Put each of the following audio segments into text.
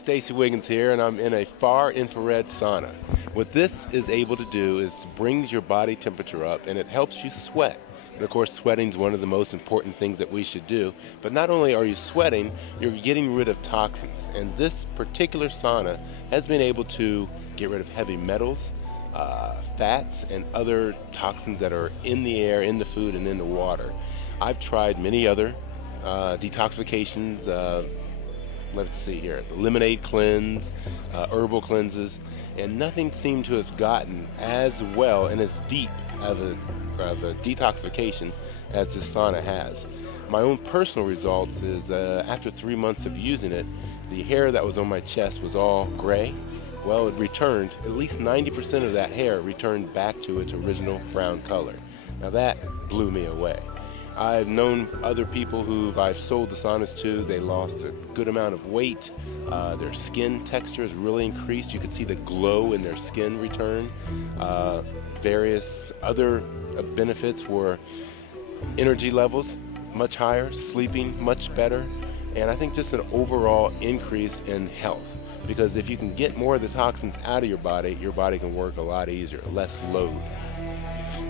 Stacey Wiggins here, and I'm in a far infrared sauna. What this is able to do is brings your body temperature up, and it helps you sweat. And of course, sweating is one of the most important things that we should do. But not only are you sweating, you're getting rid of toxins. And this particular sauna has been able to get rid of heavy metals, fats, and other toxins that are in the air, in the food, and in the water. I've tried many other detoxifications. Let's see here, lemonade cleanse, herbal cleanses, and nothing seemed to have gotten as well and as deep of a detoxification as this sauna has. My own personal results is after 3 months of using it, the hair that was on my chest was all gray. Well, it returned, at least 90% of that hair returned back to its original brown color. Now that blew me away. I've known other people who I've sold the saunas to. They lost a good amount of weight. Their skin texture has really increased. You can see the glow in their skin return. Various other benefits were energy levels much higher, sleeping much better, and I think just an overall increase in health. Because if you can get more of the toxins out of your body can work a lot easier, less load.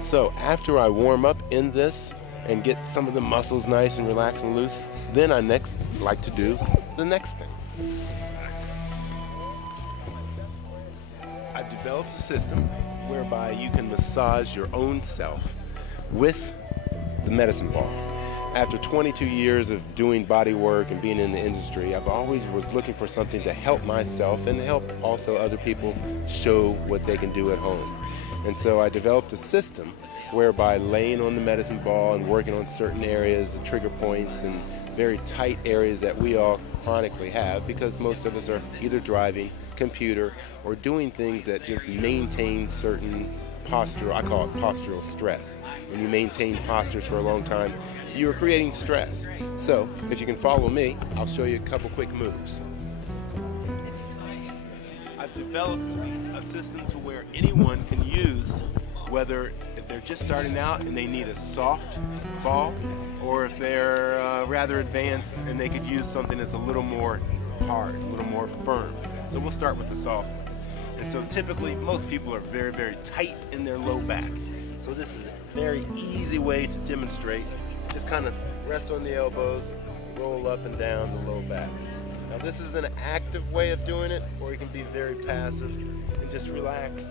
So after I warm up in this, and get some of the muscles nice and relaxed and loose, then I next like to do the next thing. I've developed a system whereby you can massage your own self with the medicine ball. After 22 years of doing body work and being in the industry, I've always was looking for something to help myself and to help also other people show what they can do at home. And so I developed a system whereby laying on the medicine ball and working on certain areas, the trigger points, and very tight areas that we all chronically have, because most of us are either driving, computer, or doing things that just maintain certain posture. I call it postural stress. When you maintain postures for a long time, you are creating stress. So if you can follow me, I'll show you a couple quick moves. I've developed a system to where anyone can use, whether if they're just starting out and they need a soft ball, or if they're rather advanced and they could use something that's a little more hard, a little more firm. So we'll start with the soft one. And so typically most people are very, very tight in their low back. So this is a very easy way to demonstrate. Just kind of rest on the elbows, roll up and down the low back. Now this is an active way of doing it, or you can be very passive and just relax.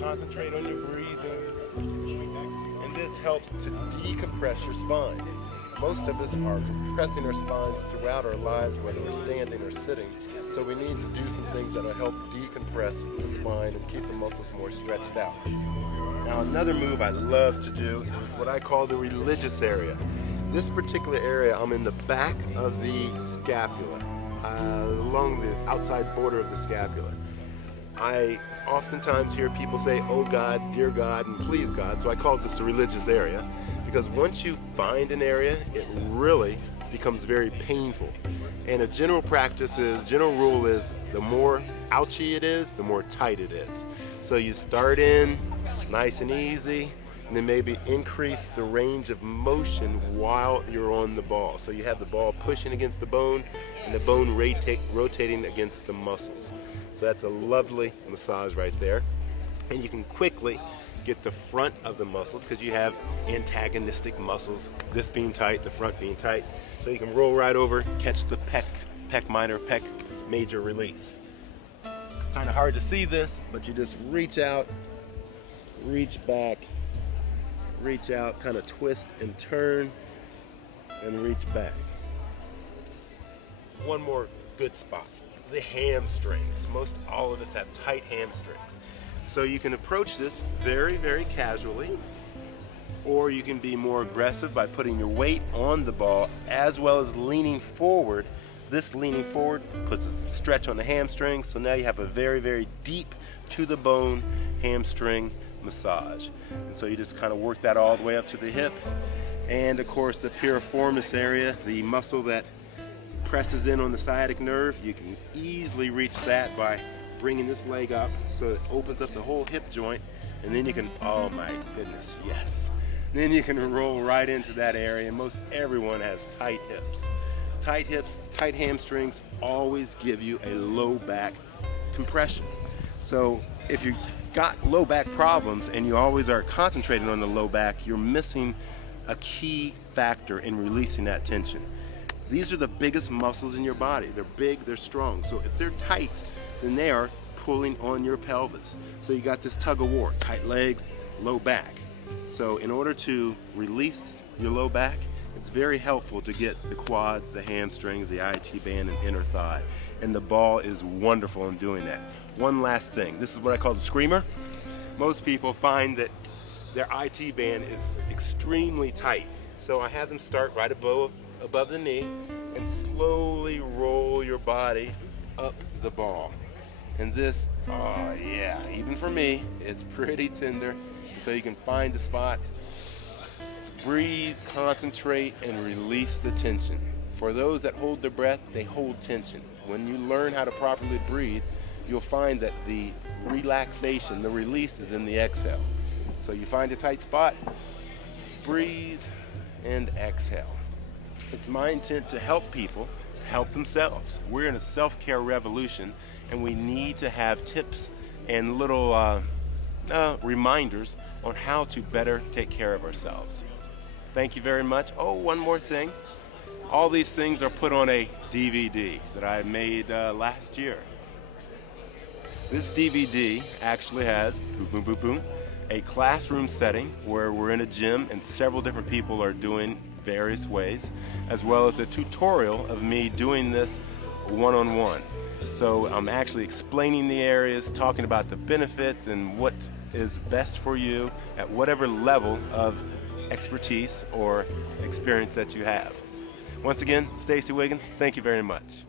Concentrate on your breathing, and this helps to decompress your spine. Most of us are compressing our spines throughout our lives, whether we're standing or sitting, so we need to do some things that will help decompress the spine and keep the muscles more stretched out. Now another move I love to do is what I call the religious area. This particular area, I'm in the back of the scapula, along the outside border of the scapula. I oftentimes hear people say, "Oh God, dear God, and please God," so I call this a religious area, because once you find an area, it really becomes very painful. And a general rule is, the more ouchy it is, the more tight it is. So you start in nice and easy, and then maybe increase the range of motion while you're on the ball. So you have the ball pushing against the bone, and the bone rotating against the muscles. So that's a lovely massage right there. And you can quickly get the front of the muscles, because you have antagonistic muscles, this being tight, the front being tight. So you can roll right over, catch the pec minor, pec major release. Kind of hard to see this, but you just reach out, reach back, reach out, kind of twist and turn, and reach back. One more good spot. The hamstrings. Most all of us have tight hamstrings. So you can approach this very, very casually, or you can be more aggressive by putting your weight on the ball as well as leaning forward. This leaning forward puts a stretch on the hamstring, so now you have a very, very deep to the bone hamstring massage. And so you just kind of work that all the way up to the hip. And of course the piriformis area, the muscle that presses in on the sciatic nerve, you can easily reach that by bringing this leg up so it opens up the whole hip joint, and then you can, oh my goodness, yes. Then you can roll right into that area, and most everyone has tight hips. tight hips, tight hamstrings always give you a low back compression. So if you got low back problems and you always are concentrating on the low back, you're missing a key factor in releasing that tension. These are the biggest muscles in your body. They're big, they're strong. So if they're tight, then they are pulling on your pelvis. So you got this tug of war, tight legs, low back. So in order to release your low back, it's very helpful to get the quads, the hamstrings, the IT band, and inner thigh. And the ball is wonderful in doing that. One last thing, this is what I call the screamer. Most people find that their IT band is extremely tight. So I have them start right above the knee and slowly roll your body up the ball. And this, oh yeah, even for me, it's pretty tender. And so you can find the spot, breathe, concentrate, and release the tension. For those that hold their breath, they hold tension. When you learn how to properly breathe, you'll find that the relaxation, the release is in the exhale. So you find a tight spot, breathe, and exhale. It's my intent to help people help themselves. We're in a self-care revolution, and we need to have tips and little reminders on how to better take care of ourselves. Thank you very much. Oh, one more thing. All these things are put on a DVD that I made last year. This DVD actually has, boom, boom, boom, boom, a classroom setting where we're in a gym and several different people are doing various ways, as well as a tutorial of me doing this one-on-one. So I'm actually explaining the areas, talking about the benefits and what is best for you at whatever level of expertise or experience that you have. Once again, Stacey Wiggins, thank you very much.